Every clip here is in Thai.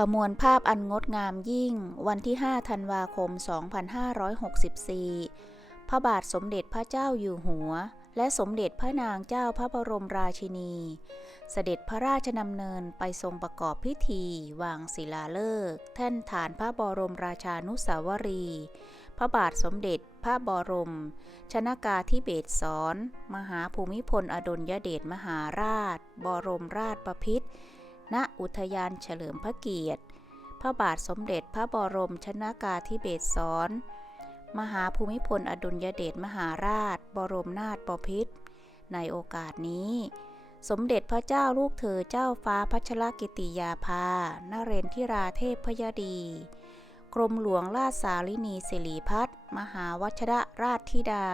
ประมวลภาพอันงดงามยิ่ง วันที่ 5 ธันวาคม 2564 พระบาทสมเด็จพระเจ้าอยู่หัว และสมเด็จพระนางเจ้าพระบรมราชินี เสด็จพระราชดำเนินไปทรงประกอบพิธี วางศิลาฤกษ์แท่นฐานพระบรมราชานุสาวรีย์พระบาทสมเด็จพระบรม ชนากาธิเบศรสอน มหาภูมิพลอดุลยเดชมหาราช บรมราชประพิตร ณอุทยานเฉลิมพระเกียรติ พระบาทสมเด็จพระบรมชนากาธิเบศรสอนมหาภูมิพลอดุลยเดชมหาราช บรมนาถบพิตรในโอกาสนี้ สมเด็จพระเจ้าลูกเธอเจ้าฟ้าพัชรกิติยาภา นเรนทิราเทพพยดี กรมหลวงราชสาลินีสิริพัฒน์มหาวชรราชธิดา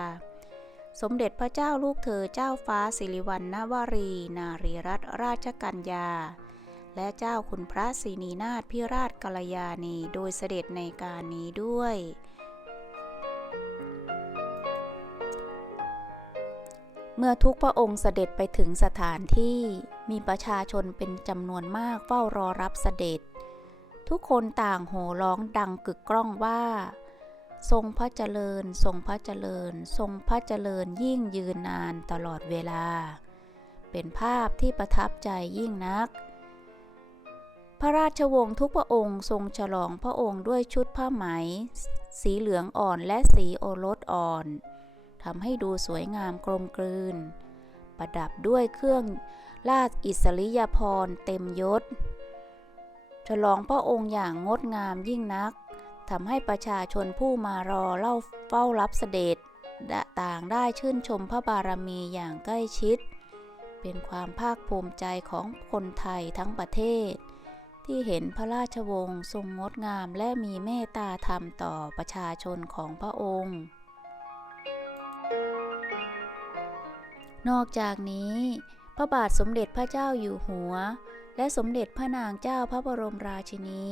สมเด็จพระเจ้าลูกเธอเจ้าฟ้าสิริวัณณวรี นารีรัตนราชกัญญา และเจ้าคุณพระศรีนีนาถพิราชกัลยาณีโดยเสด็จในการนี้ด้วย เมื่อทุกพระองค์เสด็จไปถึงสถานที่มีประชาชนเป็นจำนวนมากเฝ้ารอรับเสด็จ ทุกคนต่างโห่ร้องดังกึกก้องว่า ทรงพระเจริญ ทรงพระเจริญ ทรงพระเจริญยิ่งยืนนานตลอดเวลา เป็นภาพที่ประทับใจยิ่งนัก พระราชวงศ์ทุกพระองค์ทรงฉลองพระองค์ด้วยชุดผ้าไหม สีเหลืองอ่อนและสีโอรสอ่อนทำให้ดูสวยงามกลมกลืน ประดับด้วยเครื่องราชอิสริยาภรณ์เต็มยศ ฉลองพระองค์อย่างงดงามยิ่งนักทำให้ประชาชนผู้มารอเล่าเฝ้ารับเสด็จต่างได้ชื่นชมพระบารมีอย่างใกล้ชิด เป็นความภาคภูมิใจของคนไทยทั้งประเทศ ที่เห็นพระราชวงศ์ทรงงดงามและมีเมตตาธรรมต่อประชาชนของพระองค์ นอกจากนี้ พระบาทสมเด็จพระเจ้าอยู่หัว และสมเด็จพระนางเจ้าพระบรมราชินี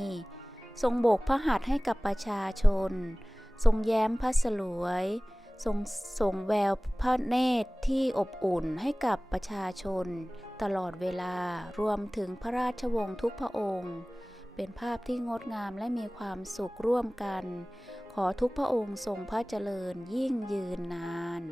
ทรงโบกพระหัตถ์ให้กับประชาชน ทรงแย้มพระสลวย ทรงส่งแววพระเนตรที่อบอุ่นให้กับประชาชน ตลอดเวลารวมถึงพระราชวงศ์ทุกพระองค์ เป็นภาพที่งดงามและมีความสุขร่วมกัน ขอทุกพระองค์ทรงพระเจริญยิ่งยืนนาน